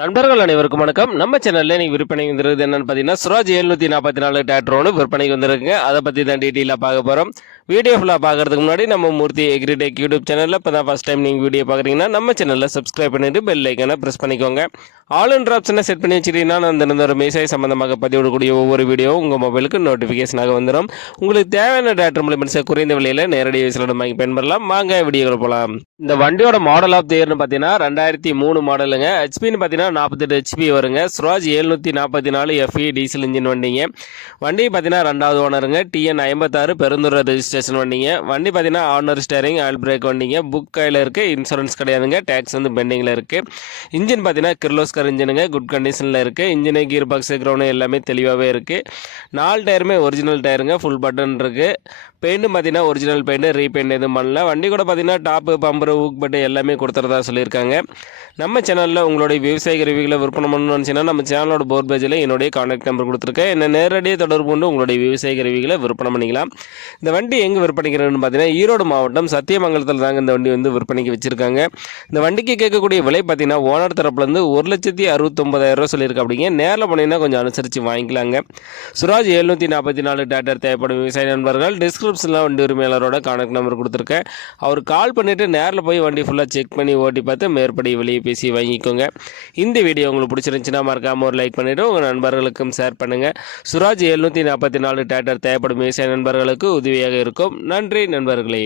நண்பர்கள் அனைவருக்கும் வணக்கம். நம்ம சேனல்ல இன்னைக்கு விற்பனை வந்துருக்குது என்னன்னு பார்த்தீங்கன்னா, சுராஜ் 744 டிராக்டர் ஒன்று விற்பனைக்கு வந்திருக்குங்க. அதை பற்றி தான் டீட்டெயிலாக பார்க்க போகிறோம். வீடியோ ஃபுல்லாக பார்க்கறதுக்கு முன்னாடி நம்ம மூர்த்தி எக்ரிடெக் யூடியூப் சேனலில் இப்போ தான் ஃபஸ்ட் டைம் நீங்கள் வீடியோ பார்க்குறீங்கன்னா நம்ம சேனலில் சப்ஸ்கிரைப் பண்ணிட்டு பெல் ஐக்கனை ப்ரெஸ் பண்ணிக்கோங்க. ஆல் என்ற ஆப்ஷனை செட் பண்ணி வச்சுட்டீங்கன்னா நான் தினந்தோறும் விவசாய சம்பந்தமாக பதிவிடக்கூடிய ஒவ்வொரு வீடியோ உங்கள் மொபைலுக்கு நோட்டிஃபிகேஷனாக வந்துடும். உங்களுக்கு தேவையான டிராக்டர் மூலியமாக குறைந்த விலையில் நேரடி விவசாயம் வாங்கி பயன்பெறலாம். வாங்க வீடியோவில் போகலாம். இந்த வண்டியோட மாடல் ஆஃப் தி இயர்னு பார்த்தீங்கன்னா 2003 மாடலுங்க. ஹெச்பின்னு பார்த்தீங்கன்னா 48 ஹெச்பி வருங்க. சுராஜ் 744 எஃப்இ டீசல் இன்ஜின் வண்டிங்க. வண்டி பார்த்தீங்கன்னா 2வது ஓனருங்க. டிஎன் 56 பெருந்துறை ரெஜிஸ்ட்ரேஷன் வண்டிங்க. வண்டி பார்த்தீங்கன்னா ஆனர் ஸ்டேரிங் ஆயில் பிரேக் வண்டிங்க. புக் கையில் இருக்குது. இன்சூரன்ஸ் கிடையாதுங்க. டேக்ஸ் வந்து பெண்டிங்கில் இருக்குது. இன்ஜின் பார்த்தீங்கன்னா கிர்லோஸ்கர் இன்ஜினுங்க. குட் கண்டிஷனில் இருக்குது. இன்ஜினு கீர் பாக்ஸ் கிரவுண்டு எல்லாமே தெளிவாகவே இருக்குது. 4 டயருமே ஒரிஜினல் டயருங்க. ஃபுல் பட்டன் இருக்குது. பெயிண்ட்டும் பார்த்தீங்கன்னா ஒரிஜினல் பெயிண்ட், ரீபெயிண்ட் எதுவும் பண்ணல. வண்டி கூட பார்த்தீங்கன்னா டாப்பு பம்பரு ஊக் பட்டு எல்லாமே கொடுத்துறதா சொல்லியிருக்காங்க. நம்ம சேனலில் உங்களுடைய விவசாய ரிவ்யூகளை விற்பனை பண்ணணும்னு நினச்சிங்கன்னா நம்ம சேனலோட போர்ட் பேஜில் என்னுடைய கான்டாக்ட் நம்பர் கொடுத்துருக்கேன். என்ன நேரடியாக தொடர்பு கொண்டு உங்களுடைய விவசாய ரிவ்யூகளை விற்பனை பண்ணிக்கலாம். இந்த வண்டி எங்கே விற்பனைக்கிறேன்னு பார்த்தீங்கன்னா ஈரோடு மாவட்டம் சத்தியமங்கலத்தில் தாங்க இந்த வண்டி வந்து விற்பனைக்கு வச்சுருக்காங்க. இந்த வண்டிக்கு கேட்கக்கூடிய விலை பார்த்தீங்கன்னா ஓனர் தரப்புலேருந்து 1,69,000 சொல்லியிருக்கா. அப்படிங்க நேரில் போனீங்கன்னா கொஞ்சம் அனுசரித்து வாங்கிக்கலாங்க. சுராஜ் 744 டிராக்டர் தேவைப்படும் விவசாய நண்பர்கள் டிஸ்கிரிப்ஷனில் வண்டி உரிமையாளரோட கான்டாக்ட் நம்பர் கொடுத்துருக்கேன். அவர் கால் பண்ணிவிட்டு நேரில் போய் வண்டி ஃபுல்லாக செக் பண்ணி ஓட்டி பார்த்து மேற்படி வெளியே பேசி வாங்கிக்கோங்க. இந்த வீடியோ உங்களுக்கு பிடிச்சிருந்துச்சுன்னா மறக்காமல் ஒரு லைக் பண்ணிவிட்டு உங்கள் நண்பர்களுக்கும் ஷேர் பண்ணுங்கள். சுராஜ் 744 டிராக்டர் தேவைப்படும் விவசாய நண்பர்களுக்கு உதவியாக இருக்கும். நன்றி நண்பர்களே.